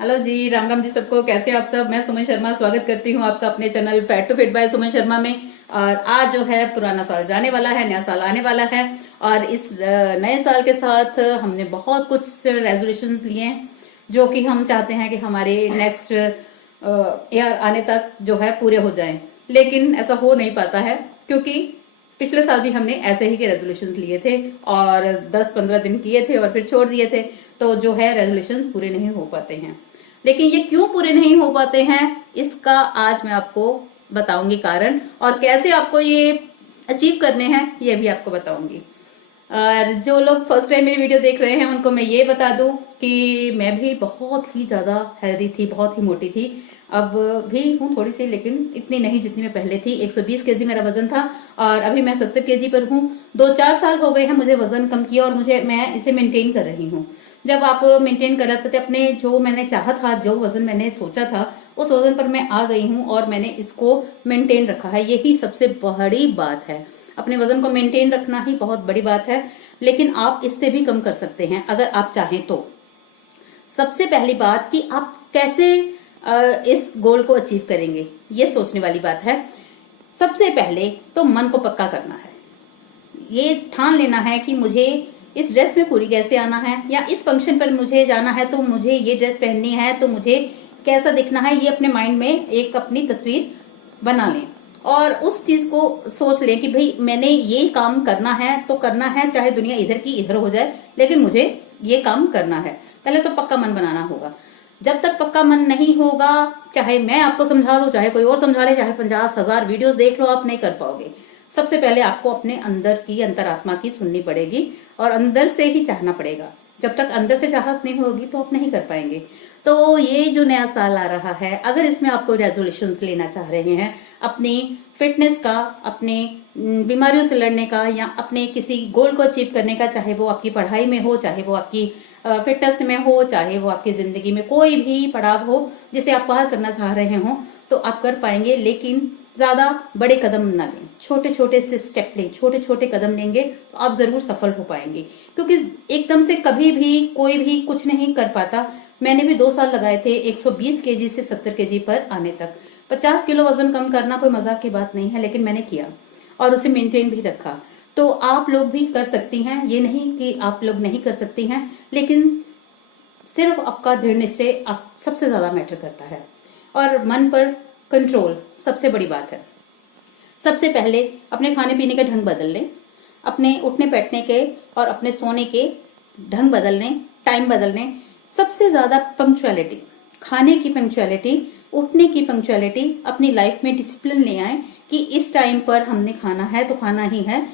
Hello जी, राम राम जी सबको। कैसे आप सब? मैं सुमन शर्मा स्वागत करती हूँ आपका अपने channel fat to fit by Suman Sharma में। और आज जो है पुराना साल जाने वाला है, नया साल आने वाला है। और इस नए साल के साथ हमने बहुत कुछ रेजोल्यूशंस लिए हैं जो कि हम चाहते हैं कि हमारे नेक्स्ट ईयर आने तक जो है पूरे हो जाएं। लेकिन ऐसा हो नहीं पाता है क्योंकि पिछले साल भी हमने ऐसे ही के रेजोल्यूशंस लिए थे और 10-15 दिन किए थे और फिर छोड़ दिए थे। तो जो है रेजोल्यूशंस पूरे नहीं हो पाते हैं। लेकिन ये क्यों पूरे नहीं हो पाते हैं, इसका आज मैं आपको बताऊंगी कारण, और कैसे आपको ये अचीव करने हैं ये भी आपको बताऊंगी। और जो लोग फर्स्ट टाइम मेरी वीडियो देख रहे हैं उनको मैं ये बता दूं कि मैं भी बहुत ही ज्यादा हेल्दी थी, बहुत ही मोटी थी। अब भी हूँ थोड़ी सी, लेकिन इतनी नहीं जितनी मैं पहले थी। 120 केजी मेरा वजन था और अभी मैं 70 केजी पर हूँ। 2-4 साल हो गए हैं मुझे वजन कम किया और मैं इसे मेंटेन कर रही हूँ। जब आप मेंटेन कर रहे थे अपने, जो मैंने चाहा था, जो वजन मैंने सोचा था, उस वजन पर मैं आ गई हूँ और मैंने इसको मेंटेन रखा है। यही सबसे बड़ी बात है। अपने वजन को मेंटेन रखना ही बहुत बड़ी बात है। लेकिन आप इससे भी कम कर सकते हैं अगर आप चाहें तो। सबसे पहली बात कि आप कैसे इस गोल को अचीव करेंगे, ये सोचने वाली बात है। सबसे पहले तो मन को पक्का करना है। ये ठान लेना है कि मुझे इस ड्रेस में पूरी कैसे आना है, या इस फंक्शन पर मुझे जाना है तो मुझे ये ड्रेस पहननी है, तो मुझे कैसा दिखना है। ये अपने माइंड में एक अपनी तस्वीर बना लें और उस चीज को सोच लें कि भाई मैंने ये काम करना है तो करना है, चाहे दुनिया इधर की इधर हो जाए, लेकिन मुझे ये काम करना है। पहले तो पक्का मन बनाना होगा। जब तक पक्का मन नहीं होगा, चाहे मैं आपको समझा लूं, चाहे कोई और समझा ले, चाहे 50,000 वीडियोस देख लो, आप नहीं कर पाओगे। सबसे पहले आपको अपने अंदर की, अंतरात्मा की सुननी पड़ेगी और अंदर से ही चाहना पड़ेगा। जब तक अंदर से चाहत नहीं होगी तो आप नहीं कर पाएंगे। तो ये जो नया साल आ रहा है, अगर इसमें आपको रेजोल्यूशंस लेना चाह रहे हैं अपनी फिटनेस का, अपने बीमारियों से लड़ने का, या अपने किसी गोल को अचीव करने का, चाहे वो आपकी पढ़ाई में हो, चाहे वो आपकी फिटनेस में हो, चाहे वो आपकी जिंदगी में कोई भी पड़ाव हो जिसे आप पार करना चाह रहे हो, तो आप कर पाएंगे। लेकिन ज्यादा बड़े कदम ना लें, छोटे छोटे से स्टेप लें। छोटे छोटे कदम लेंगे तो आप जरूर सफल हो पाएंगे, क्योंकि एकदम से कभी भी कोई भी कुछ नहीं कर पाता। मैंने भी 2 साल लगाए थे 120 केजी से 70 केजी पर आने तक। 50 किलो वजन कम करना कोई मजाक की बात नहीं है, लेकिन मैंने किया और उसे मेंटेन भी रखा। तो आप लोग भी कर सकती हैं, ये नहीं कि आप लोग नहीं कर सकती हैं, लेकिन सिर्फ आपका दृढ़ निश्चय आप सबसे ज्यादा मैटर करता है। और मन पर कंट्रोल सबसे बड़ी बात है। सबसे पहले अपने खाने पीने का ढंग बदल लें, अपने उठने बैठने के और अपने सोने के ढंग बदल लें, टाइम बदल लें। सबसे ज्यादा पंक्चुअलिटी, खाने की पंक्चुअलिटी, उठने की पंक्चुअलिटी अपनी लाइफ में डिसिप्लिन ले आए कि इस टाइम पर हमने खाना है तो खाना ही है।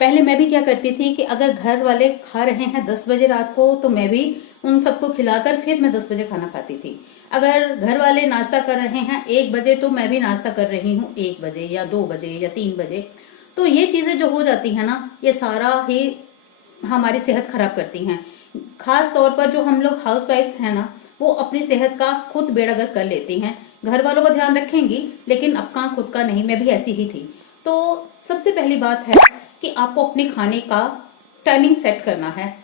पहले मैं भी क्या करती थी कि अगर घर वाले खा रहे हैं 10 बजे रात को, तो मैं भी उन सबको खिलाकर फिर मैं 10 बजे खाना खाती थी। अगर घर वाले नाश्ता कर रहे हैं 1 बजे, तो मैं भी नाश्ता कर रही हूँ 1 बजे या 2 बजे या 3 बजे। तो ये चीजें जो हो जाती है ना, ये सारा ही हमारी सेहत खराब करती हैं। खास तौर पर जो हम लोग हाउस वाइफ्स हैं ना, वो अपनी सेहत का खुद बेड़ागर कर लेती हैं। घर वालों का ध्यान रखेंगी लेकिन अपना खुद का नहीं। मैं भी ऐसी ही थी। तो सबसे पहली बात है कि आपको अपने खाने का टाइमिंग सेट करना है।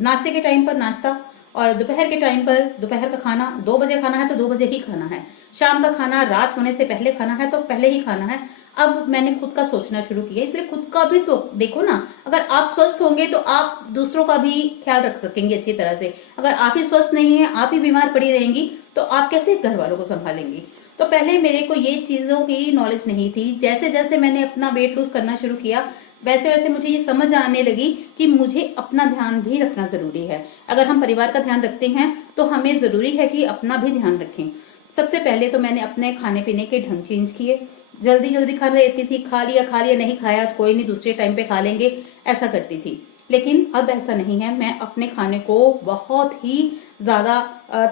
नाश्ते के टाइम पर नाश्ता, और दोपहर के टाइम पर दोपहर का खाना। 2 बजे खाना है तो 2 बजे ही खाना है। शाम का खाना रात होने से पहले खाना है तो पहले ही खाना है। अब मैंने खुद का सोचना शुरू किया, इसलिए खुद का भी तो देखो ना। अगर आप स्वस्थ होंगे तो आप दूसरों का भी ख्याल रख सकेंगे अच्छी तरह से। अगर आप ही स्वस्थ नहीं है, आप ही बीमार पड़ी रहेंगी, तो आप कैसे घर वालों को संभालेंगी। तो पहले मेरे को ये चीजों की नॉलेज नहीं थी। जैसे जैसे मैंने अपना वेट लूज करना शुरू किया, वैसे वैसे मुझे ये समझ आने लगी कि मुझे अपना ध्यान भी रखना जरूरी है। अगर हम परिवार का ध्यान रखते हैं तो हमें जरूरी है कि अपना भी ध्यान रखें। सबसे पहले तो मैंने अपने खाने पीने के ढंग चेंज किए। जल्दी जल्दी खा लेती थी, खा लिया नहीं खाया तो कोई नहीं, दूसरे टाइम पे खा लेंगे, ऐसा करती थी। लेकिन अब ऐसा नहीं है। मैं अपने खाने को बहुत ही ज्यादा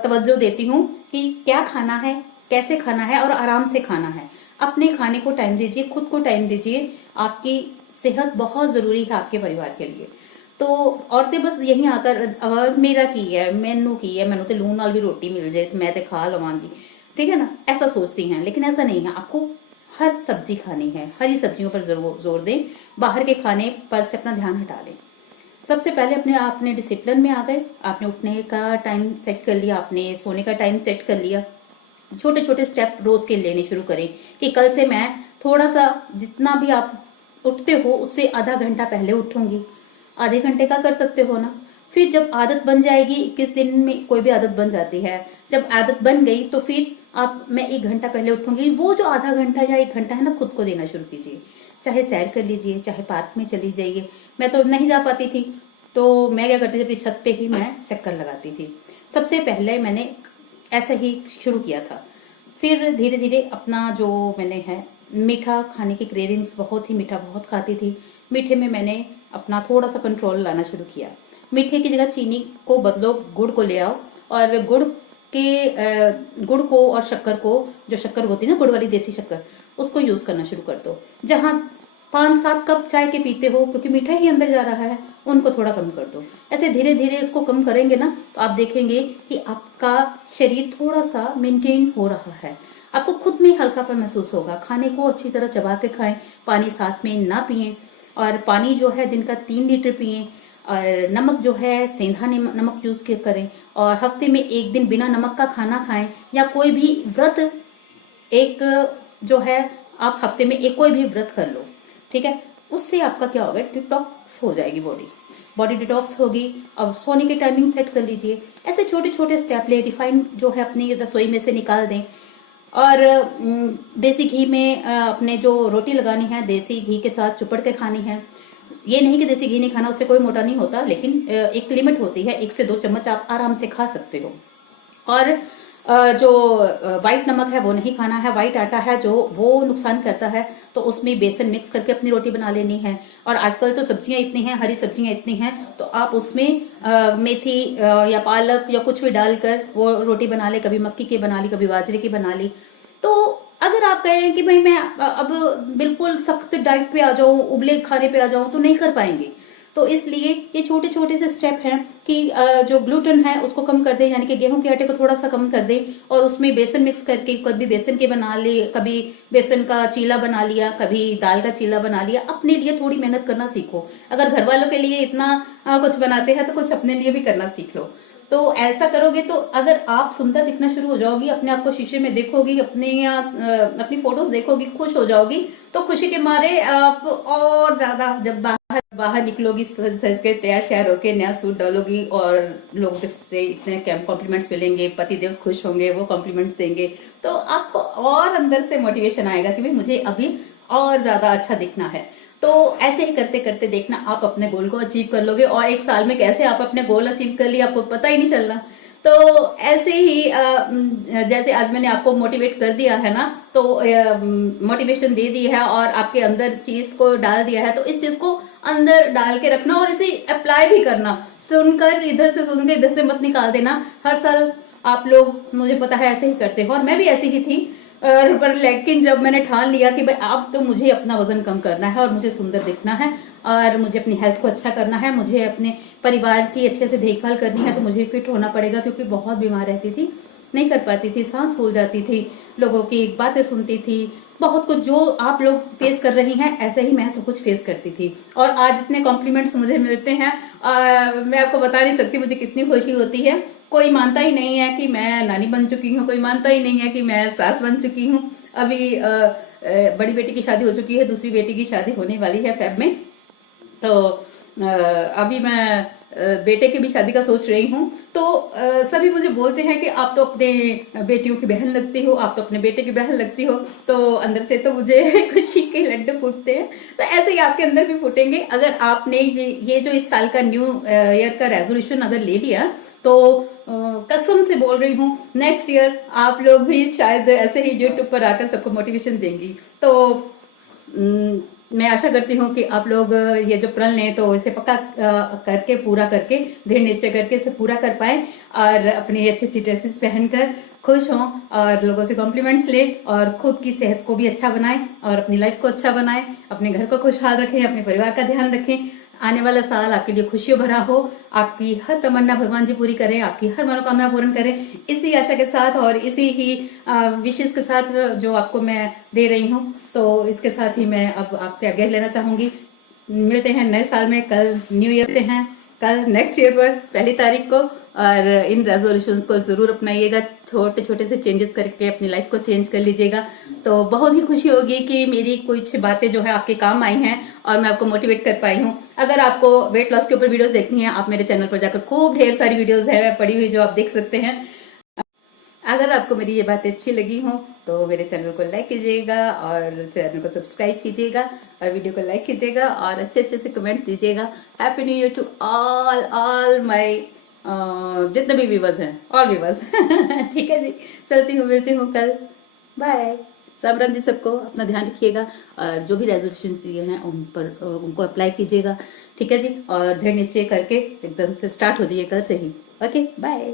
तवज्जो देती हूँ कि क्या खाना है, कैसे खाना है और आराम से खाना है। अपने खाने को टाइम दीजिए, खुद को टाइम दीजिए। आपकी सेहत बहुत जरूरी है आपके परिवार के लिए। तो औरतें बस यही आकर मेरा की है, मैनू तो लून नाल भी रोटी मिल जाए तो मैं तो खा लवांगी, ठीक है ना, ऐसा सोचती हैं। लेकिन ऐसा नहीं है। आपको हर सब्जी खानी है, हरी सब्जियों पर जोर दें। बाहर के खाने पर से अपना ध्यान हटा लें। सबसे पहले अपने आपने डिसिप्लिन में आ गए, आपने उठने का टाइम सेट कर लिया, आपने सोने का टाइम सेट कर लिया। छोटे छोटे स्टेप रोज के लेने शुरू करें कि कल से मैं थोड़ा सा, जितना भी आप उठते हो उससे आधा घंटा पहले उठूंगी। आधे घंटे का कर सकते हो ना। फिर जब आदत बन जाएगी, 21 दिन में कोई भी आदत बन जाती है, जब आदत बन गई तो फिर आप, मैं 1 घंटा पहले उठूंगी। वो जो आधा घंटा या 1 घंटा है ना, खुद को देना शुरू कीजिए। चाहे सैर कर लीजिए, चाहे पार्क में चली जाइए। मैं तो नहीं जा पाती थी, तो मैं क्या करती थी, अपनी छत पे ही मैं चक्कर लगाती थी। सबसे पहले मैंने ऐसे ही शुरू किया था। फिर धीरे धीरे अपना जो मैंने है, मीठा खाने की क्रेविंग्स, बहुत ही मीठा बहुत खाती थी। मीठे में मैंने अपना थोड़ा सा कंट्रोल लाना शुरू किया। मीठे की जगह चीनी को बदलो, गुड़ को ले आओ, और गुड़ को और शक्कर को, जो शक्कर होती है ना गुड़ वाली देसी शक्कर, उसको यूज करना शुरू कर दो। जहां 5-7 कप चाय के पीते हो, क्योंकि मीठा ही अंदर जा रहा है, उनको थोड़ा कम कर दो। ऐसे धीरे धीरे इसको कम करेंगे ना, तो आप देखेंगे कि आपका शरीर थोड़ा सा मेंटेन हो रहा है। आपको खुद में हल्कापन महसूस होगा। खाने को अच्छी तरह चबा के खाएं, पानी साथ में ना पिए, और पानी जो है दिन का 3 लीटर पिए। और नमक जो है सेंधा नमक यूज करें, और हफ्ते में 1 दिन बिना नमक का खाना खाएं, या कोई भी व्रत, एक जो है आप हफ्ते में एक कोई भी व्रत कर लो, ठीक है। उससे आपका क्या होगा, डिटॉक्स हो जाएगी बॉडी डिटॉक्स होगी। अब सोने की टाइमिंग सेट कर लीजिए। ऐसे छोटे छोटे स्टेप ले, रिफाइंड जो है अपनी रसोई में से निकाल दें। और देसी घी में अपने जो रोटी लगानी है, देसी घी के साथ चुपड़ के खानी है। ये नहीं कि देसी घी नहीं खाना, उससे कोई मोटा नहीं होता, लेकिन एक लिमिट होती है। 1 से 2 चम्मच आप आराम से खा सकते हो। और जो व्हाइट नमक है वो नहीं खाना है। व्हाइट आटा है जो, वो नुकसान करता है, तो उसमें बेसन मिक्स करके अपनी रोटी बना लेनी है। और आजकल तो सब्जियां इतनी हैं, हरी सब्जियां इतनी हैं, तो आप उसमें मेथी या पालक या कुछ भी डालकर वो रोटी बना ले। कभी मक्की की बना ली, कभी बाजरे की बना ली। तो अगर आप कहें कि भाई मैं अब बिल्कुल सख्त डाइट पे आ जाऊं, उबले खाने पे आ जाऊं, तो नहीं कर पाएंगे। तो इसलिए ये छोटे छोटे से स्टेप हैं कि जो ग्लूटेन है उसको कम कर दें, यानी कि गेहूं के आटे को थोड़ा सा कम कर दें, और उसमें बेसन मिक्स करके, कभी बेसन के बना ले, कभी बेसन का चीला बना लिया, कभी दाल का चीला बना लिया। अपने लिए थोड़ी मेहनत करना सीखो। अगर घर वालों के लिए इतना कुछ बनाते हैं, तो कुछ अपने लिए भी करना सीख लो। तो ऐसा करोगे तो अगर आप सुंदर दिखना शुरू हो जाओगी, अपने आप को शीशे में देखोगी, अपनी फोटोज देखोगी, खुश हो जाओगी, तो खुशी के मारे आप और ज्यादा, जब बाहर निकलोगी सज धज के तैयार श्यार होके, नया सूट डालोगी, और लोगों से इतने कॉम्प्लीमेंट्स मिलेंगे, पतिदेव खुश होंगे, वो कॉम्प्लीमेंट्स देंगे, तो आपको और अंदर से मोटिवेशन आएगा कि भाई मुझे अभी और ज्यादा अच्छा दिखना है। तो ऐसे ही करते करते देखना आप अपने गोल को अचीव कर लोगे। और 1 साल में कैसे आप अपने गोल अचीव कर लिए, आपको पता ही नहीं चलना। तो ऐसे ही जैसे आज मैंने आपको मोटिवेट कर दिया है ना, तो मोटिवेशन दे दी है और आपके अंदर चीज को डाल दिया है, तो इस चीज को अंदर डाल के रखना और इसे अप्लाई भी करना। सुनकर इधर से सुनकर इधर से मत निकाल देना। हर साल आप लोग, मुझे पता है, ऐसे ही करते हो, और मैं भी ऐसी ही थी। पर लेकिन जब मैंने ठान लिया कि भाई अब तो मुझे अपना वजन कम करना है, और मुझे सुंदर दिखना है, और मुझे अपनी हेल्थ को अच्छा करना है, मुझे अपने परिवार की अच्छे से देखभाल करनी है, तो मुझे फिट होना पड़ेगा। क्योंकि बहुत बीमार रहती थी, नहीं कर पाती थी, सांस फूल जाती थी, लोगों की बातें सुनती थी, बहुत कुछ जो आप लोग फेस कर रही हैं, ऐसे ही मैं सब कुछ फेस करती थी। और आज इतने कॉम्प्लीमेंट्स मुझे मिलते हैं, मैं आपको बता नहीं सकती मुझे कितनी खुशी होती है। कोई मानता ही नहीं है कि मैं नानी बन चुकी हूँ, कोई मानता ही नहीं है कि मैं सास बन चुकी हूँ। अभी बड़ी बेटी की शादी हो चुकी है, दूसरी बेटी की शादी होने वाली है फेब में। तो अभी मैं बेटे की भी शादी का सोच रही हूँ। तो सभी मुझे बोलते हैं कि आप तो अपने बेटियों की बहन लगती हो, आप तो अपने बेटे की बहन लगती हो। तो अंदर से तो मुझे खुशी के लड्डू फूटते हैं। तो ऐसे ही आपके अंदर भी फूटेंगे। अगर आपने ये जो इस साल का न्यू ईयर का रेजोल्यूशन अगर ले लिया, तो कसम से बोल रही हूँ, नेक्स्ट ईयर आप लोग भी शायद ऐसे ही यूट्यूब पर आकर सबको मोटिवेशन देंगी। तो मैं आशा करती हूँ कि आप लोग ये जो प्रण लें, तो इसे पक्का करके, पूरा करके, दृढ़ निश्चय करके इसे पूरा कर पाए, और अपनी अच्छी अच्छी ड्रेसेस पहनकर खुश हों, और लोगों से कॉम्प्लीमेंट्स लें, और खुद की सेहत को भी अच्छा बनाएं, और अपनी लाइफ को अच्छा बनाएं, अपने घर को खुशहाल रखें, अपने परिवार का ध्यान रखें। आने वाला साल आपके लिए खुशियों भरा हो, आपकी हर तमन्ना भगवान जी पूरी करें, आपकी हर मनोकामना पूर्ण करें। इसी आशा के साथ और इसी ही विशेष के साथ जो आपको मैं दे रही हूँ, तो इसके साथ ही मैं अब आपसे आज्ञा लेना चाहूंगी। मिलते हैं नए साल में, कल न्यू ईयर से हैं। कल नेक्स्ट ईयर पर 1 तारीख को। और इन रेजोल्यूशंस को जरूर अपनाइएगा, छोटे छोटे से चेंजेस करके अपनी लाइफ को चेंज कर लीजिएगा। तो बहुत ही खुशी होगी कि मेरी कुछ बातें जो है आपके काम आई हैं और मैं आपको मोटिवेट कर पाई हूँ। अगर आपको वेट लॉस के ऊपर वीडियोस देखनी है, आप मेरे चैनल पर जाकर खूब ढेर सारी वीडियोस है पड़ी हुई जो आप देख सकते हैं। अगर आपको मेरी ये बातें अच्छी लगी हो तो मेरे चैनल को लाइक कीजिएगा और चैनल को सब्सक्राइब कीजिएगा और वीडियो को लाइक कीजिएगा और अच्छे अच्छे से कमेंट दीजिएगा। Happy new year to all my जितने भी व्यूवर्स हैं, ऑल व्यूवर्स। ठीक है जी, चलती हूँ, मिलती हूँ कल। बाय। राम राम जी सबको, अपना ध्यान रखिएगा और जो भी रेजोल्यूशन दिए हैं उनको अप्लाई कीजिएगा। ठीक है जी, और दृढ़ निश्चय करके एकदम से स्टार्ट हो जाइए कल से ही। Okay, bye.